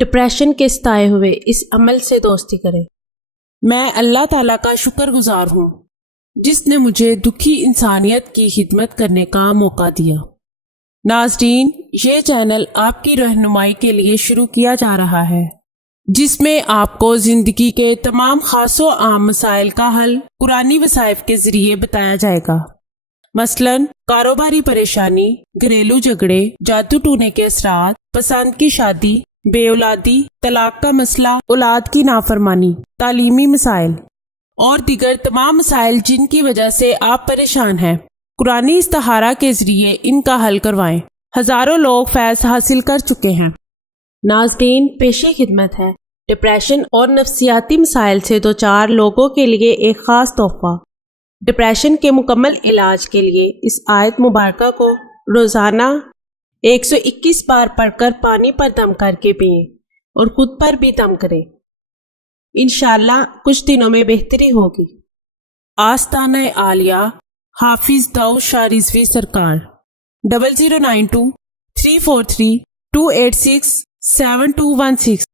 Depression کے ستائے ہوئے اس عمل سے دوستی کریں۔ میں اللہ تعالیٰ کا شکر گزار ہوں جس نے مجھے دکھی انسانیت کی خدمت کرنے کا موقع دیا۔ ناظرین، یہ چینل آپ کی رہنمائی کے لیے شروع کیا جا رہا ہے جس میں آپ کو زندگی کے تمام خاص و عام مسائل کا حل قرآنی وظائف کے ذریعے بتایا جائے گا، مثلاً کاروباری پریشانی، گھریلو جھگڑے، جادو ٹونے کے اثرات، پسند کی شادی، بے اولادی، طلاق کا مسئلہ، اولاد کی نافرمانی، تعلیمی مسائل اور دیگر تمام مسائل جن کی وجہ سے آپ پریشان ہیں، قرآنی استخارہ کے ذریعے ان کا حل کروائیں۔ ہزاروں لوگ فیض حاصل کر چکے ہیں۔ ناظرین، پیش خدمت ہے ڈپریشن اور نفسیاتی مسائل سے دوچار لوگوں کے لیے ایک خاص تحفہ۔ ڈپریشن کے مکمل علاج کے لیے اس آیت مبارکہ کو روزانہ 121 بار پڑھ کر پانی پر دم کر کے پئیں اور خود پر بھی دم کریں۔ انشاءاللہ کچھ دنوں میں بہتری ہوگی۔ آستانہ عالیہ حافظ داؤد شاہ رضوی سرکار 0092 343 286 7216